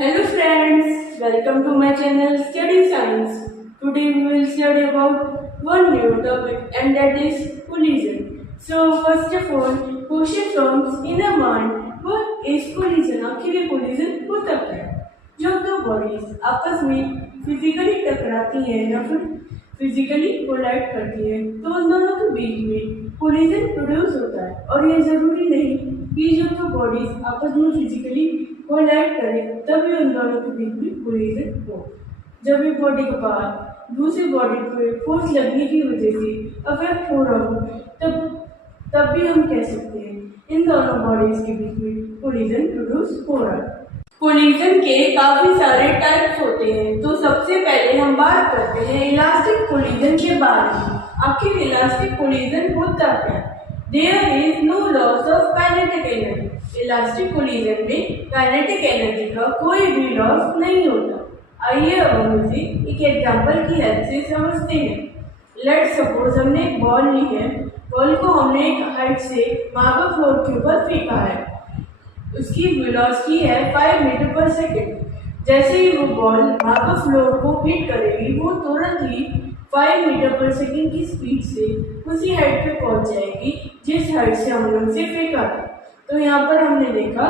Hello friends, welcome to my channel Study Science. Today we will study about one new topic and that is collision. So first of all, question comes in our mind, what is collision? आखिर ये collision होता क्या है? जब दो bodies आपस में physically टकराती हैं या फिर फिजिकली कोलाइड करती है तो उन दोनों के बीच में कोलिजन प्रोड्यूस होता है। और ये जरूरी नहीं कि जब दो बॉडीज आपस में फिजिकली कोलाइड करें तभी उन दोनों के बीच में कोलिजन हो। जब एक बॉडी का पार्ट दूसरी बॉडी पर फोर्स लगने की वजह से अफेक्ट हो रहा हो तब भी हम कह सकते हैं इन दोनों बॉडीज के बीच में कोलिजन प्रोड्यूस हो रहा है। कोलिजन के काफी सारे टाइप्स होते हैं, तो सबसे पहले हम बात करते हैं इलास्टिक कोलिजन के बारे में। आखिर इलास्टिक कोलिजन होता क्या? There is no loss of kinetic energy. Elastic collision में काइनेटिक एनर्जी का कोई भी लॉस नहीं होता। आइए अब हम इसे एक एग्जांपल की हेल्प से समझते हैं। लेट्स सपोज हमने एक बॉल ली है, बॉल को हमने एक हाइट से मार्बल फ्लोर के ऊपर फेंका है। उसकी वेलोसिटी है 5 मीटर पर सेकेंड। जैसे ही वो बॉल मार्बल फ्लोर को हिट करेगी वो तुरंत ही 5 मीटर पर सेकेंड की स्पीड से उसी हाइट पे पहुंच जाएगी जिस हाइट से हमने उसे फेंका था। तो यहाँ पर हमने देखा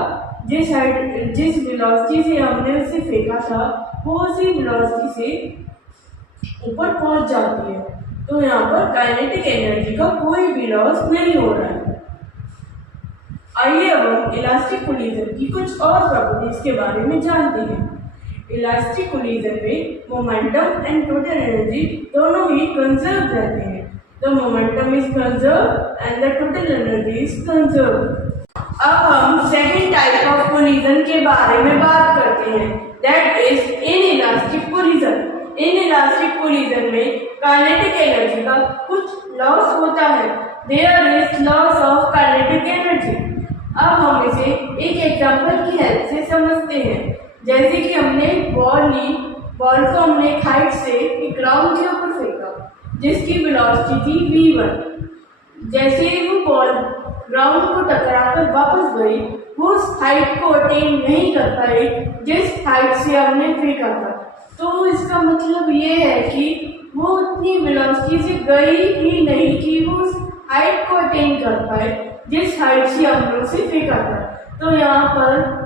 जिस वेलोसिटी से हमने उसे फेंका था वो उसी वेलोसिटी से ऊपर पहुंच जाती है। तो यहाँ पर काइनेटिक एनर्जी का कोई भी लॉस नहीं हो रहा है। आइए अब हम इलास्टिक कोलिजन की कुछ और प्रॉपर्टीज के बारे में जानते हैं। इलास्टिक कोलिजन में मोमेंटम एंड टोटल एनर्जी दोनों ही कंजर्व रहते हैं। The momentum is conserve and the total energy is conserve. अब हम सेकेंड टाइप ऑफ कोलिजन के बारे में बात करते हैं, that is inelastic collision. Inelastic collision में काइनेटिक एनर्जी का कुछ लॉस होता है। There is loss of kinetic energy. अब हम इसे एक एग्जांपल की हेल्प से समझते हैं। जैसे कि हमने बॉल ली, बॉल को हमने एक हाइट से एक ग्राउंड के ऊपर फेंका जिसकी वेलोसिटी थी v1। जैसे ही वो बॉल ग्राउंड को टकराकर वापस गई वो उस हाइट को अटेन नहीं कर पाई जिस हाइट से हमने फेंका था। तो इसका मतलब ये है कि वो उतनी वेलोसिटी से गई ही नहीं कि वो उस हाइट को अटेन कर पाए जिस हाइट से हमने उसे फेंका था। तो यहाँ पर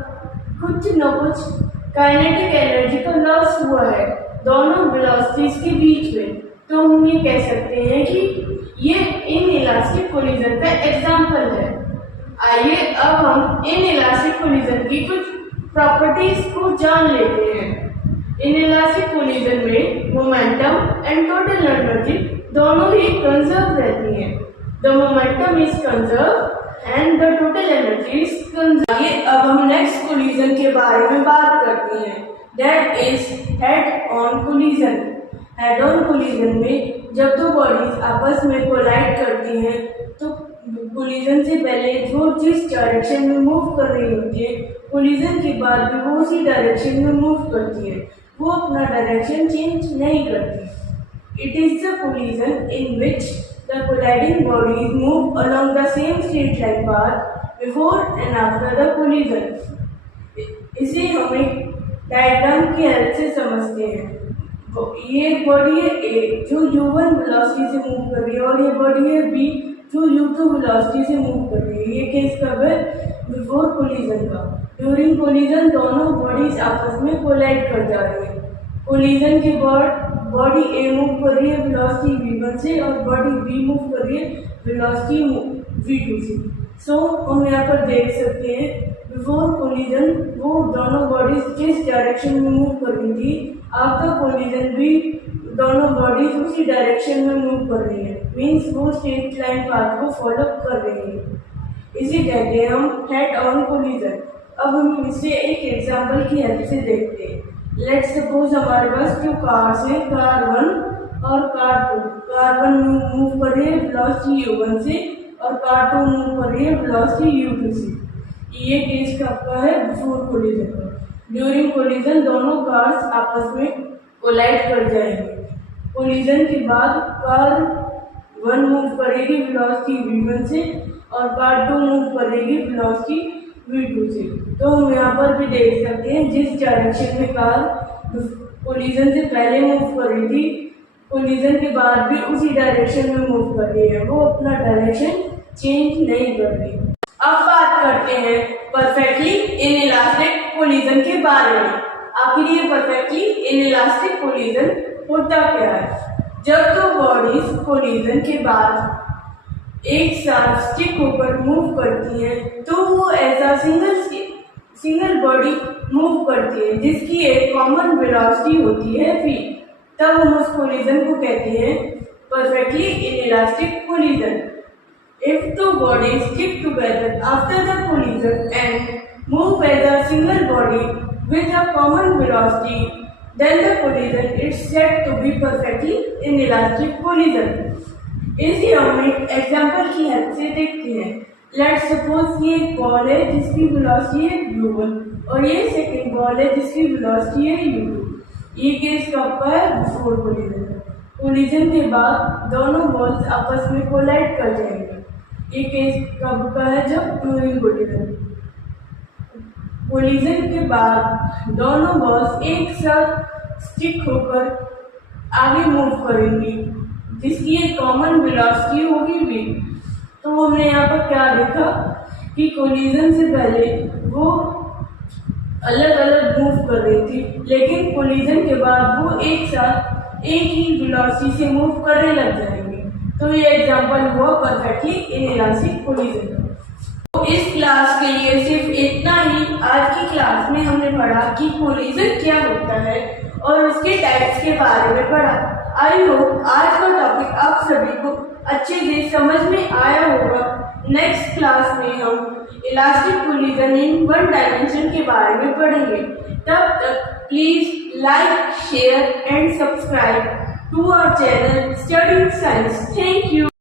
कुछ न कुछ काइनेटिक एनर्जी का लॉस हुआ है दोनों वेलोसिटीज के बीच में। तो हम ये कह सकते हैं कि ये इनइलास्टिक कोलिजन का एग्जाम्पल है। आइए अब हम इनइलास्टिक कोलिजन की कुछ प्रॉपर्टीज को जान लेते हैं। इनइलास्टिक कोलिजन में मोमेंटम एंड टोटल एनर्जी दोनों ही कंजर्व रहती हैं। The momentum is conserved and the total energy is conserved. आइए अब हम नेक्स्ट कोलिजन के बारे में बात करते हैं, that is head on collision. Head on collision में जब दो बॉडीज आपस में कोलाइड करती हैं तो कोलिजन से पहले वो जिस डायरेक्शन में मूव कर रही होती है कोलिजन के बाद भी वो उसी डायरेक्शन में मूव करती है, वो अपना डायरेक्शन चेंज नहीं करती। It is the collision in which the colliding bodies move along the same straight line path before and after the collision. इसे हम एक डायग्राम की हेल्प से समझते हैं। ये बॉडी है A जो u1 वेलोसिटी से मूव कर रही है और ये बॉडी है B जो u2 वेलोसिटी से मूव कर रही है। ये केस कब है? बिफोर कोलिजन का। ड्यूरिंग कोलिजन दोनों बॉडीज आपस में कोलाइड कर जा रही है। कोलिजन के बाद बॉडी ए मूव कर रही है वेलोसिटी v1 से और बॉडी बी मूव कर रही है वेलोसिटी v2 से। सो हम यहाँ पर देख सकते हैं बिफोर कोलिजन वो दोनों बॉडीज जिस डायरेक्शन में मूव कर रही थी, आफ्टर कोलिजन भी दोनों बॉडीज उसी डायरेक्शन में मूव कर रही है, मीन्स वो स्ट्रेट लाइन पाथ को फॉलो कर रही है। इसे कहते हैं हम हेड ऑन कोलिजन। अब हम इसे एक एग्जाम्पल की हेल्प से देखते हैं। लेट्स सपोज हमारे पास दो कार्स है, कार 1 और कार 2। कार 1 मूव कर रही है वेलोसिटी u1 से और कार 2 मूव कर रही है वेलोसिटी u2 से। ये केस कब है? बिफोर कोलिजन का। ड्यूरिंग कोलिजन दोनों कार्स आपस में कोलाइड कर जाएंगे। कोलिजन के बाद कार 1 मूव करेगी वेलोसिटी v1 से और कार 2 मूव करेगी वेलोसिटी V2 से। तो हम यहाँ पर भी देख सकते हैं जिस डायरेक्शन में कार कोलिजन से पहले मूव कर रही थी, कोलिजन के बाद भी उसी डायरेक्शन में मूव कर रही है, वो अपना डायरेक्शन चेंज नहीं कर रही। अब बात करते हैं परफेक्टली इनइलास्टिक कोलिजन के बारे में। आखिर ये परफेक्टली इनइलास्टिक कोलिजन होता क्या है? जब दो बॉडीज कोलिजन के बाद एक साथ स्टिक होकर मूव करती हैं, तो वो ऐसा सिंगल बॉडी मूव करती है जिसकी एक कॉमन वेलोसिटी होती है v। तब हम उस कोलिजन को कहते हैं perfectly inelastic collision. If two bodies stick together after the collision and move as a single body with a common velocity, then the collision is said to be perfectly inelastic collision. इसी हम एक example की help से देखते हैं। Let's suppose ये एक ball है जिसकी वेलोसिटी है u1 और ये सेकंड बॉल है जिसकी वेलोसिटी है u2। ये केस कब का है? Before collision. कोलिजन के बाद दोनों बॉल्स आपस में कोलाइड कर जाएंगे। ये केस कब का है? जब ड्यूरिंग कोलिजन। कोलिजन के बाद दोनों बॉल्स एक साथ स्टिक होकर आगे मूव करेंगी जिसकी एक कॉमन वेलोसिटी होगी v। तो हमने यहाँ पर क्या देखा कि कोलिजन से पहले वो अलग अलग मूव कर रही थी, लेकिन कोलिजन के बाद वो एक साथ एक ही वेलोसिटी से मूव करने लग जाएंगे। तो ये एग्जांपल हुआ परफेक्टली इनइलास्टिक कोलिजन। तो इस क्लास के लिए सिर्फ इतना ही। आज की क्लास में हमने पढ़ा कि कोलिजन क्या होता है और उसके टाइप्स के बारे में पढ़ा। आई होप आज का टॉपिक आप सभी को अच्छे से समझ में आया होगा। नेक्स्ट क्लास में हम elastic collision in one dimension के बारे में पढ़ेंगे। तब तक please like, share and subscribe to our channel Studying Science. Thank you.